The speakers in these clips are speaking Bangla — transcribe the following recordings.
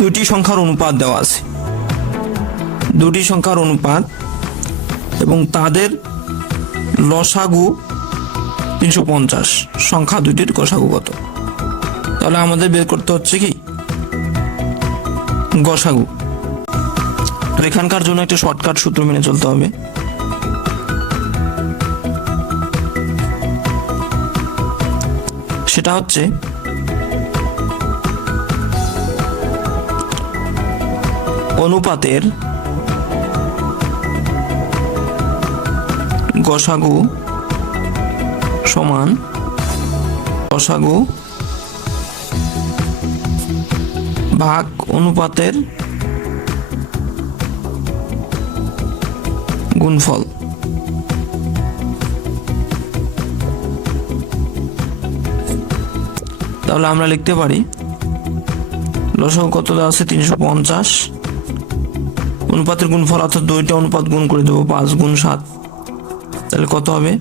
দুটি সংখ্যার অনুপাত দেওয়া আছে, দুটি সংখ্যার অনুপাত এবং তাদের লসাগু 350, সংখ্যা দুটির গসাগু কত? তাহলে আমাদের বের করতে হচ্ছে কি গসাগু। তো এখানকার জন্য একটা শর্টকাট সূত্র মেনে চলতে হবে। সেটা হচ্ছে অনুপাতের গসাগু সমান গসাগু ভাগ অনুপাতের গুণফল। তাহলে আমরা লিখতে পারি লসাগু কত দেওয়া আছে 350, অনুপাতের গুণফল অর্থাৎ দুইটা অনুপাত গুণ করে দেবো 5 গুণ 7, তাহলে কত হবে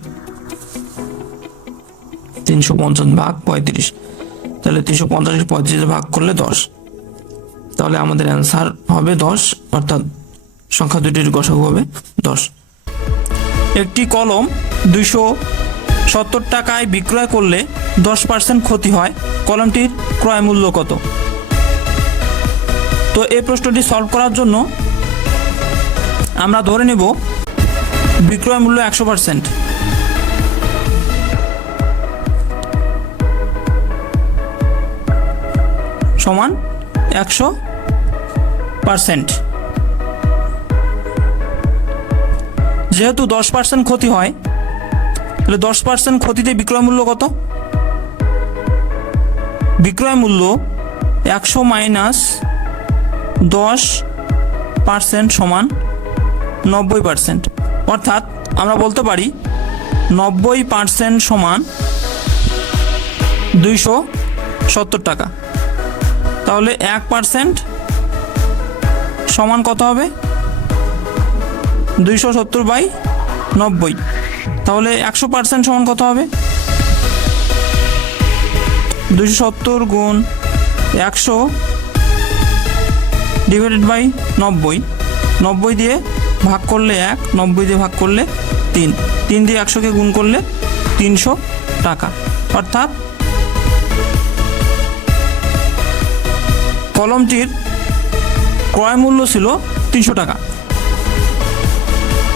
350 ভাগ 35, তাহলে 350 35 ভাগ করলে 10, তাহলে আমাদের অ্যান্সার হবে 10, অর্থাৎ সংখ্যা দুটির গসাগু হবে 10। একটি কলম 270 টাকায় বিক্রয় করলে 10% ক্ষতি হয়, কলমটির ক্রয় মূল্য কত? তো এই প্রশ্নটি সলভ করার জন্য আমরা ধরে নেব বিক্রয় মূল্য 100%, সমান 100%। যেহেতু 10% ক্ষতি হয়, তাহলে 10% ক্ষতিতে বিক্রয় মূল্য কত? বিক্রয় মূল্য 100 মাইনাস 10% সমান 90%, অর্থাৎ আমরা বলতে পারি 90% সমান 270 টাকা। তাহলে 1% সমান কত হবে 270/90, তাহলে 100% সমান কত হবে 270 গুণ 100 ডিভাইডেড বাই 90, 90 দিয়ে ভাগ করলে 1, 90 দিয়ে ভাগ করলে 3, 3 দিয়ে 100কে গুণ করলে 300 টাকা, অর্থাৎ কলমটির ক্রয় মূল্য ছিল 300 টাকা।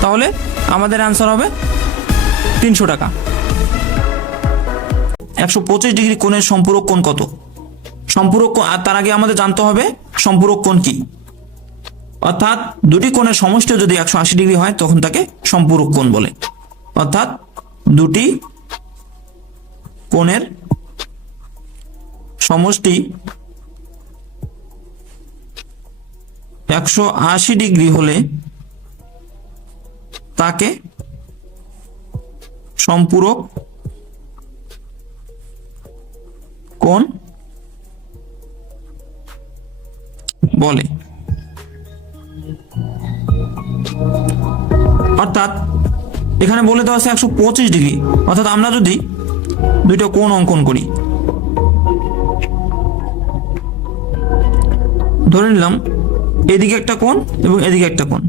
তাহলে আমাদের অ্যান্সার হবে 300 টাকা। 125 ডিগ্রি কোণের সম্পূরক কোণ কত? সম্পূরক কোণ, আর তার আগে আমাদের জানতে হবে সম্পূরক কোণ কি, অর্থাৎ দুটি কোণের সমষ্টি যদি 180 ডিগ্রি হয় তখন তাকে সম্পূরক কোণ বলে। অর্থাৎ দুটি কোণের সমষ্টি 180 ডিগ্রি হলে তাকে সম্পূরক কোণ বলে। অর্থাৎ এখানে বলে দেওয়া আছে 125 ডিগ্রি, অর্থাৎ আমরা যদি দুইটা কোণ অঙ্কন করি, ধরে নিলাম এদিকে একটা কোণ এবং এদিকে একটা কোণ,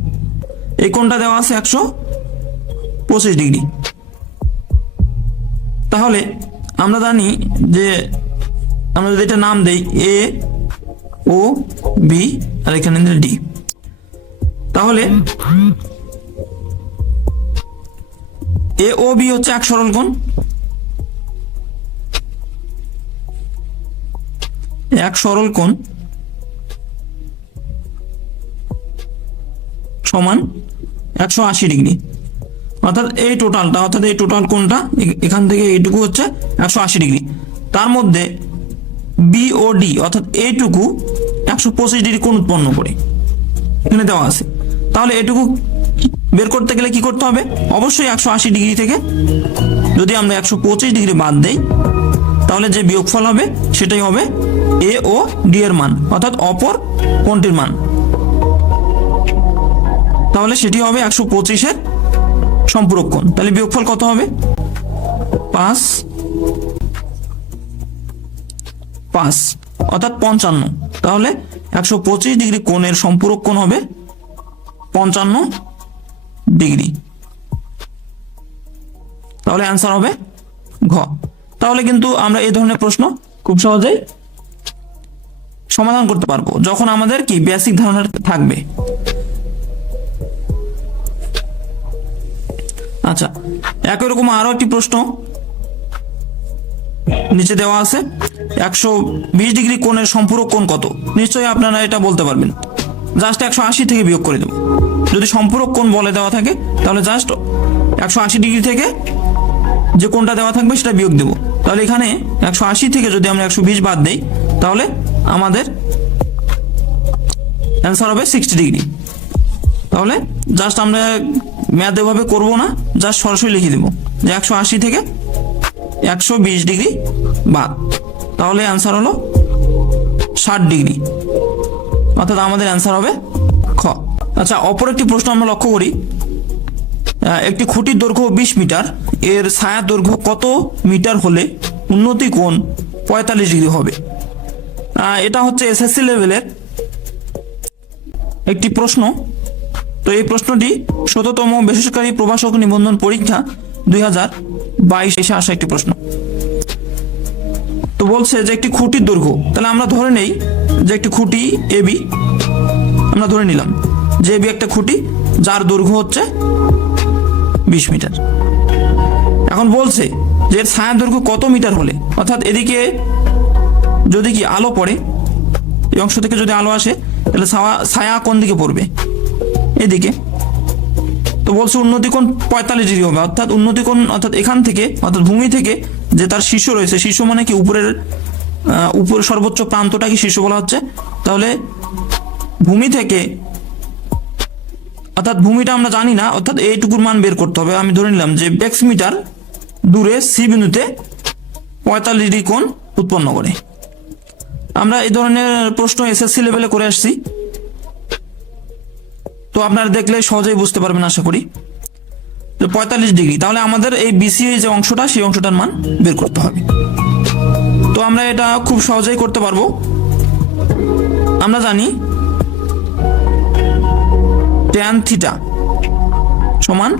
এই কোণটা দেওয়া আছে 125 ডিগ্রি। তাহলে আমরা জানি যে আমরা যদি এটা নাম দেই এ ও বি আর এখানে ডি, তাহলে এ ও বি হচ্ছে এক সরল কোণ, এক সরল কোণ সমান 180 ডিগ্রি, অর্থাৎ এই টোটালটা, অর্থাৎ এই টোটাল কোণটা এখান থেকে এইটুকু হচ্ছে 180 ডিগ্রি। তার মধ্যে বি ও ডি অর্থাৎ এইটুকু 125 ডিগ্রি কোণ উৎপন্ন করে এখানে দেওয়া আছে। তাহলে এটুকু বের করতে গেলে কি করতে হবে? অবশ্যই 180 ডিগ্রি থেকে যদি আমরা 125 ডিগ্রি বাদ দেই তাহলে যে বিয়োগফল হবে সেটাই হবে এ ও ডি এর মান, অর্থাৎ অপর কোণটির মান। তাহলে সেটি হবে 125 সম্পূরক কোণ। তাহলে বিয়োগফল কত হবে? 5 5 অর্থাৎ 55। তাহলে 125 ডিগ্রি কোণের সম্পূরক কোণ হবে 55 ডিগ্রি। তাহলে অ্যান্সার হবে ঘ। তাহলে কিন্তু আমরা এই ধরনের প্রশ্ন খুব সহজেই সমাধান করতে পারবো যখন আমাদের কি বেসিক ধারণা থাকবে। আচ্ছা, একই রকম আরো একটি প্রশ্ন নিচে দেওয়া আছে, 120 ডিগ্রি কোণের সম্পূরক কোণ কত? নিশ্চয়ই আপনারা এটা বলতে পারবেন। জাস্ট 180 থেকে বিয়োগ করে দেব। যদি সম্পূরক কোণ বলে দেওয়া থাকে তাহলে জাস্ট 180 ডিগ্রি থেকে যে কোণটা দেওয়া থাকবে সেটা বিয়োগ দেব। তাহলে এখানে 180 থেকে যদি আমরা 120 বাদ দেই তাহলে আমাদের অ্যান্সার হবে 60 ডিগ্রি। তাহলে জাস্ট আমরা ম্যাথ এভাবে করবো না, জাস্ট সরাসরি লিখে দেবো যে 180 থেকে 120 ডিগ্রি বাদ, তাহলে অ্যান্সার হলো 60 ডিগ্রি, অর্থাৎ আমাদের অ্যান্সার হবে খ। আচ্ছা, অপর একটি প্রশ্ন আমরা লক্ষ্য করি, একটি খুঁটির দৈর্ঘ্য 20 মিটার, এর ছায়ার দৈর্ঘ্য কত মিটার হলে উন্নতি কোণ 45 ডিগ্রি হবে? এটা হচ্ছে এসএসসি লেভেলের একটি প্রশ্ন। তো এই প্রশ্নটি ১৭তম বেসরকারি প্রভাষক নিবন্ধন পরীক্ষা 2022 আসা একটি প্রশ্ন। তো বলছে যে একটি খুঁটির দৈর্ঘ্য, তাহলে আমরা ধরে নেই যে একটি খুঁটি এবি, আমরা ধরে নিলাম যে এবি একটা খুঁটি যার দৈর্ঘ্য হচ্ছে 20 মিটার। এখন বলছে যে এর ছায়ার দৈর্ঘ্য কত মিটার হলে, অর্থাৎ এদিকে যদি কি আলো পড়ে, এই অংশ থেকে যদি আলো আসে তাহলে ছায়া কোন দিকে পড়বে? এদিকে। তো বলছে উন্নতি কোণ 45 ডিগ্রি হবে, অর্থাৎ উন্নতি কোণ অর্থাৎ এখান থেকে অর্থাৎ ভূমি থেকে যে তার শীর্ষ রয়েছে, শীর্ষ মানে কি উপরের সর্বোচ্চ প্রান্তটা কি শীর্ষ বলা হচ্ছে, তাহলে ভূমি থেকে অর্থাৎ ভূমিটা আমরা জানি না, অর্থাৎ এইটুকুর মান বের করতে হবে। আমি ধরে নিলাম যে x মিটার দূরে সি বিন্দুতে 45 ডিগ্রি কোণ উৎপন্ন করে। আমরা এই ধরনের প্রশ্ন এসএসসি লেভেলে করে আসছি, তো আপনারা দেখলে সহজেই বুঝতে পারবেন আশা করি। তো 45 ডিগ্রি, তাহলে আমাদের এই বিসি যে অংশটা সেই অংশটার মান বের করতে হবে। তো আমরা এটা খুব সহজেই করতে পারবো। আমরা জানি ট্যান থিটা সমান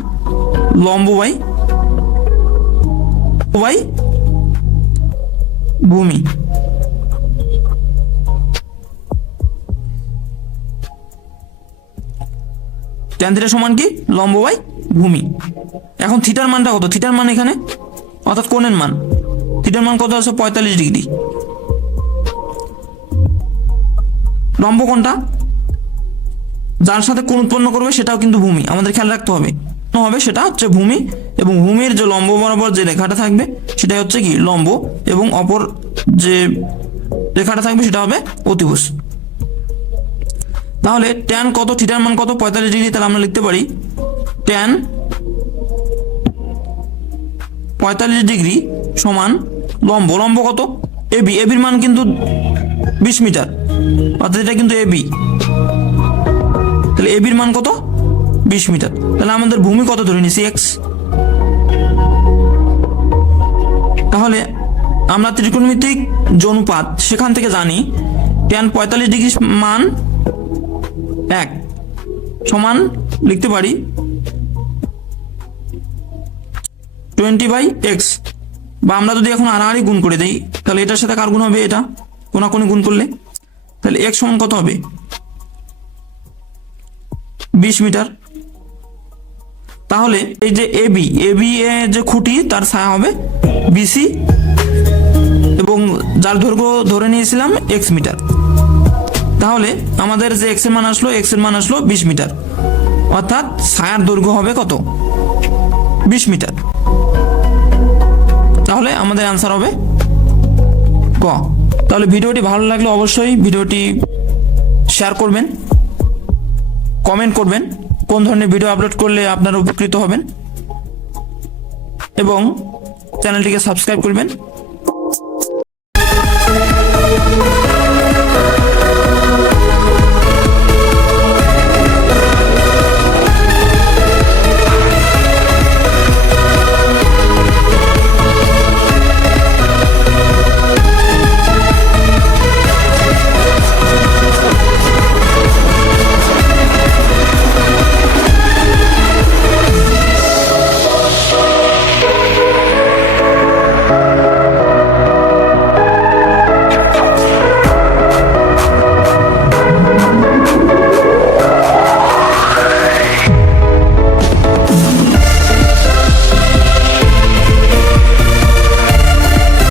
লম্ব বাই ভূমি। ট্যান থিটা সমান কি লম্ব বাই ভূমি। এখন থিটার মানটা কত? থিটার মান এখানে অর্থাৎ কোণের মান, থিটার মান কত আছে? 45 ডিগ্রি। লম্ব কোণটা যার সাথে কোণ উৎপন্ন করবে সেটাও কিন্তু ভূমি, আমাদের খেয়াল রাখতে হবে সেটা হচ্ছে ভূমি, এবং ভূমির যে লম্ব বরাবর যে রেখাটা থাকবে সেটাই হচ্ছে কি লম্ব, এবং অপর যে রেখাটা থাকবে সেটা হবে অতিভুজ। তাহলে ট্যান কত? থিটার মান কত? 45 ডিগ্রি। তাহলে আমরা লিখতে পারি ট্যান 45 ডিগ্রি সমান লম্ব। লম্ব কত? এবি। এবির মান কিন্তু 20 মিটার, অর্থাৎ এটা কিন্তু এবি। তাহলে এবির মান কত? 20 মিটার। তাহলে আমাদের ভূমি কত ধরে নিছি? x। তাহলে আমরা ত্রিকোণমিতিক যে অনুপাত সেখান থেকে জানি ট্যান 45 ডিগ্রি মান 1 সমান লিখতে পারি 20/x, বা আমরা যদি এখন আড়াআড়ি গুণ করে দেই তাহলে এটার সাথে কার গুণ হবে? এটা কোনাকুনি গুণ করলে, তাহলে x সমান কত হবে? 20 মিটার। তাহলে এই যে এবি যে খুঁটি তার ছায়া হবে বিসি, এবং যার দৈর্ঘ্য ধরে নিয়েছিলাম x মিটার। তাহলে আমাদের যে x এর মান আসলো, x এর মান আসলো 20 মিটার, অর্থাৎ ছায়ার দৈর্ঘ্য হবে কত? 20 মিটার। তাহলে আমাদের অ্যান্সার হবে ক। তাহলে ভিডিওটি ভালো লাগলে অবশ্যই ভিডিওটি শেয়ার করবেন, কমেন্ট করবেন কোন ধরনের ভিডিও আপলোড করলে আপনারা উপকৃত হবেন, এবং চ্যানেলটিকে সাবস্ক্রাইব করবেন।